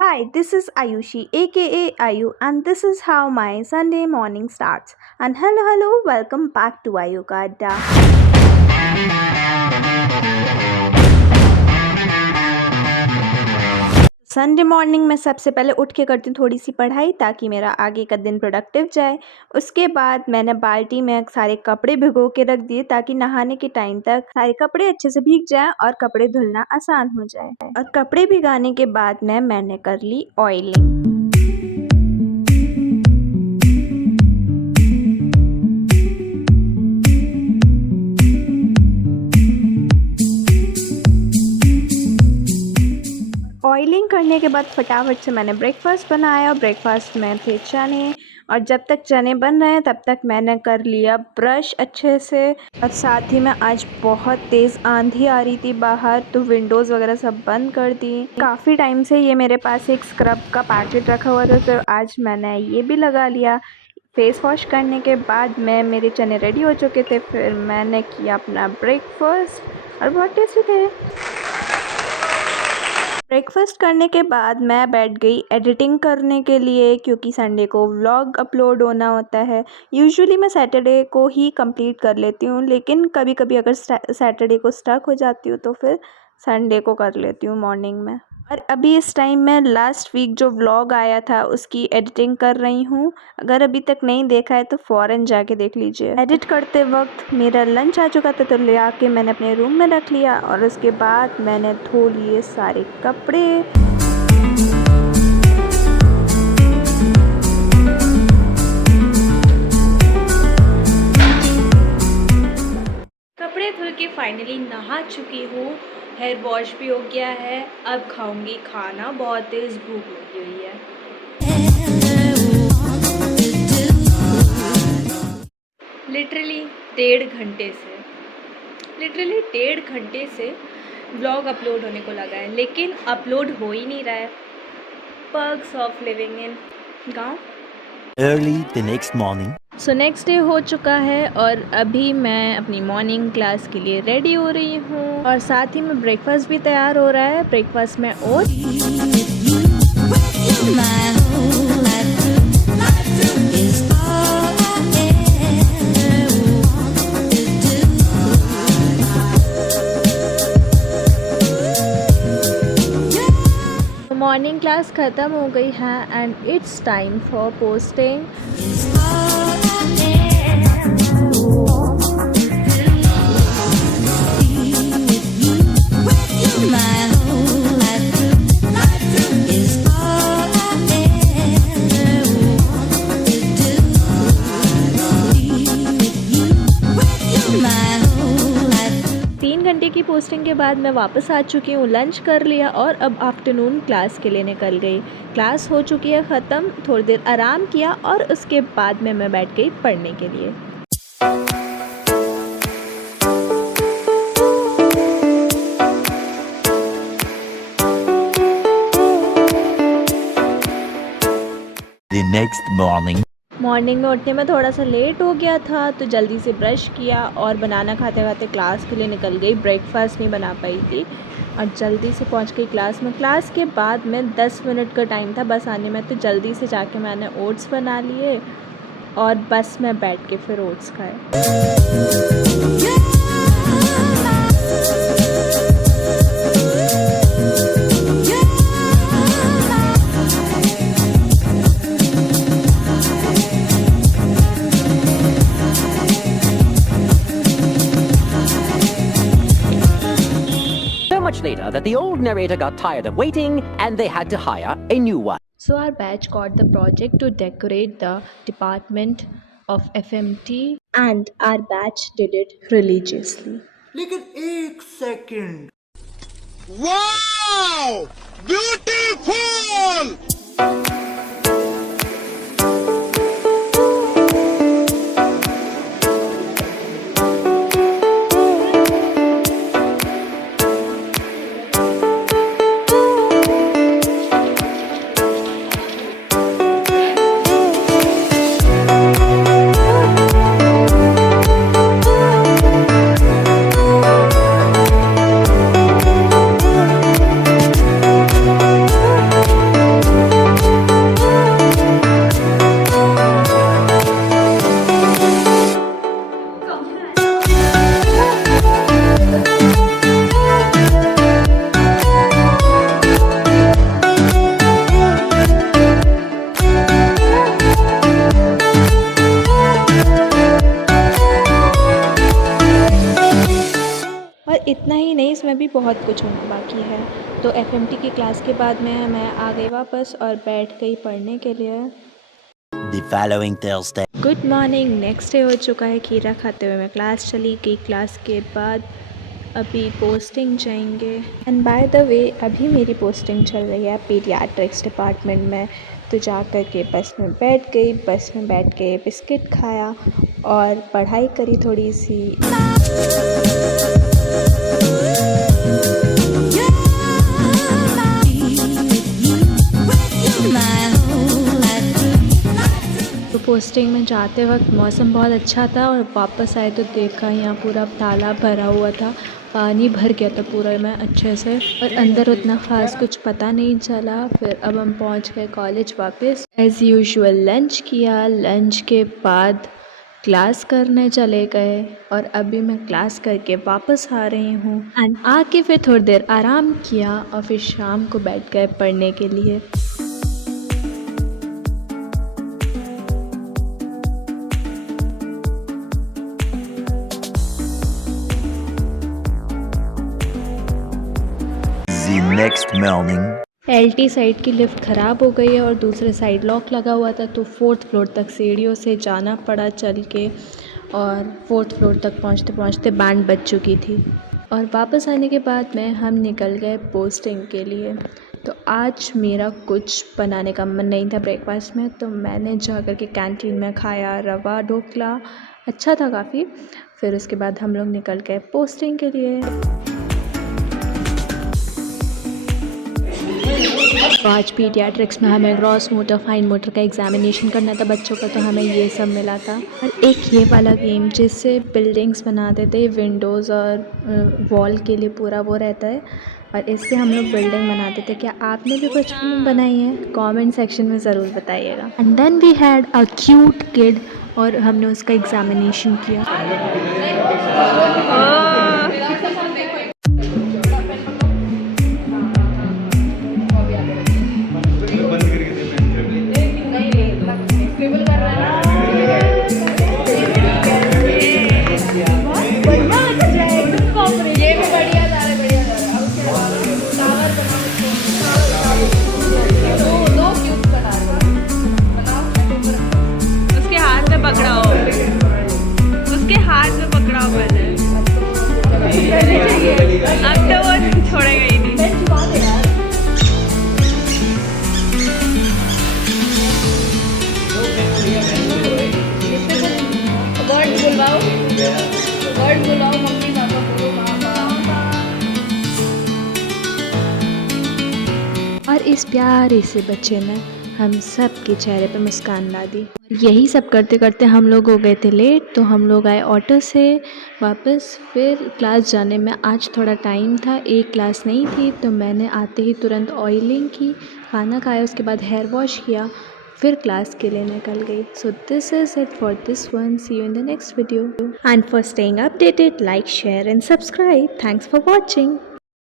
Hi, this is Ayushi aka Ayu, and this is how my Sunday morning starts. And hello, welcome back to Ayuka Adda. Sunday morning में सबसे पहले उठ के करती हूँ थोड़ी सी पढ़ाई ताकि मेरा आगे का दिन प्रोडक्टिव जाए। उसके बाद मैंने बाल्टी में सारे कपड़े भिगो के रख दिए ताकि नहाने के टाइम तक सारे कपड़े अच्छे से भीग जाएं और कपड़े धुलना आसान हो जाए। और कपड़े भिगाने के बाद मैंने कर ली ऑयलिंग। ऑयलिंग करने के बाद फटाफट से मैंने ब्रेकफास्ट बनाया। ब्रेकफास्ट में थे चने, और जब तक चने बन रहे हैं तब तक मैंने कर लिया ब्रश अच्छे से। और साथ ही में आज बहुत तेज़ आंधी आ रही थी बाहर, तो विंडोज़ वगैरह सब बंद कर दी। काफ़ी टाइम से ये मेरे पास एक स्क्रब का पैकेट रखा हुआ था, तो आज मैंने ये भी लगा लिया। फेस वॉश करने के बाद मेरे चने रेडी हो चुके थे। फिर मैंने किया अपना ब्रेकफास्ट और बहुत टेस्टी थे। ब्रेकफास्ट करने के बाद मैं बैठ गई एडिटिंग करने के लिए, क्योंकि संडे को व्लॉग अपलोड होना होता है। यूजुअली मैं सैटरडे को ही कंप्लीट कर लेती हूँ, लेकिन कभी कभी अगर सैटरडे को स्टक हो जाती हूँ तो फिर संडे को कर लेती हूँ मॉर्निंग में। और अभी इस टाइम मैं लास्ट वीक जो व्लॉग आया था उसकी एडिटिंग कर रही हूँ। अगर अभी तक नहीं देखा है तो फ़ौरन जाके देख लीजिए। एडिट करते वक्त मेरा लंच आ चुका था, तो ले आके मैंने अपने रूम में रख लिया। और उसके बाद मैंने धो लिए सारे कपड़े। कपड़े धुल के फाइनली नहा चुकी हूँ। हेयर वॉश भी हो गया है। अब खाऊंगी खाना, बहुत तेज़ भूख लगी हुई है। लिटरली डेढ़ घंटे से व्लॉग अपलोड होने को लगा है, लेकिन अपलोड हो ही नहीं रहा है। पर्क्स ऑफ लिविंग इन गाँव। Early the next morning. So next day हो चुका है और अभी मैं अपनी मॉर्निंग क्लास के लिए रेडी हो रही हूँ, और साथ ही में ब्रेकफास्ट भी तैयार हो रहा है। ब्रेकफास्ट में मॉर्निंग क्लास ख़त्म हो गई है and it's time for posting. घंटे की पोस्टिंग के बाद मैं वापस आ चुकी हूँ, लंच कर लिया और अब आफ्टरनून क्लास के लिए निकल गई। क्लास हो चुकी है ख़त्म, थोड़ी देर आराम किया और उसके बाद मैं बैठ गई पढ़ने के लिए। The next morning. मॉर्निंग में उठने में थोड़ा सा लेट हो गया था, तो जल्दी से ब्रश किया और बनाना खाते खाते क्लास के लिए निकल गई। ब्रेकफास्ट नहीं बना पाई थी और जल्दी से पहुंच गई क्लास में। क्लास के बाद में 10 मिनट का टाइम था बस आने में, तो जल्दी से जाके मैंने ओट्स बना लिए और बस में बैठ के फिर ओट्स खाए। Much later that the old narrator got tired of waiting and they had to hire a new one. So our batch got the project to decorate the department of FMT, and our batch did it religiously. लेकिन एक second. Wow! Beautiful! बहुत कुछ होना बाकी है। तो FMT की class के बाद में मैं आ गई वापस और बैठ गई पढ़ने के लिए। The following Thursday. Good morning. Next day हो चुका है। खीरा खाते हुए मैं क्लास चली गई। क्लास के बाद अभी पोस्टिंग जाएंगे। एंड बाय द वे अभी मेरी पोस्टिंग चल रही है पीडियाट्रिक्स डिपार्टमेंट में। तो जा कर के बस में बैठ गई। बस में बैठ के बिस्किट खाया और पढ़ाई करी थोड़ी सी। तो पोस्टिंग में जाते वक्त मौसम बहुत अच्छा था और वापस आए तो देखा यहाँ पूरा तालाब भरा हुआ था, पानी भर गया था पूरा में अच्छे से, और अंदर उतना ख़ास कुछ पता नहीं चला। फिर अब हम पहुँच गए कॉलेज वापस। एज़ यूजुअल लंच किया। लंच के बाद क्लास करने चले गए और अभी मैं क्लास करके वापस आ रही हूँ। एंड आके फिर थोड़ी देर आराम किया और फिर शाम को बैठ गए पढ़ने के लिए। The next morning. LT side की लिफ्ट ख़राब हो गई है और दूसरे साइड लॉक लगा हुआ था, तो 4th फ्लोर तक सीढ़ियों से जाना पड़ा चल के, और 4th फ्लोर तक पहुंचते पहुंचते बैंड बज चुकी थी। और वापस आने के बाद में हम निकल गए पोस्टिंग के लिए। तो आज मेरा कुछ बनाने का मन नहीं था ब्रेकफास्ट में, तो मैंने जा कर के कैंटीन में खाया रवा ढोकला। अच्छा था काफ़ी। फिर उसके बाद हम लोग निकल गए पोस्टिंग के लिए। तो आज पीडियाट्रिक्स में हमें ग्रॉस मोटर फाइन मोटर का एग्जामिनेशन करना था बच्चों का, तो हमें ये सब मिला था। और एक ये वाला गेम जिससे बिल्डिंग्स बनाते थे, विंडोज़ और वॉल के लिए पूरा वो रहता है, और इससे हम लोग बिल्डिंग बनाते थे। क्या आपने भी कुछ बनाई है? कमेंट सेक्शन में ज़रूर बताइएगा। And then we had a cute kid, और हमने उसका एग्जामिनेशन किया। उसके हाथ में पकड़ाओ, उसके हाथ में पकड़ाओ पहले। अब तो वो छोड़ेगा ही नहीं। वर्ड बुलवाओ, वर्ड बुलाओ, मम्मी पापा बोलो पापा। और इस प्यारे से बच्चे ने हम सब के चेहरे पे मुस्कान ला दी। यही सब करते करते हम लोग हो गए थे लेट, तो हम लोग आए ऑटो से वापस। फिर क्लास जाने में आज थोड़ा टाइम था, एक क्लास नहीं थी, तो मैंने आते ही तुरंत ऑयलिंग की, खाना खाया, उसके बाद हेयर वॉश किया, फिर क्लास के लिए निकल गई। So this is it for this one. See you in the next video. And for staying updated, like, share and subscribe. Thanks for watching.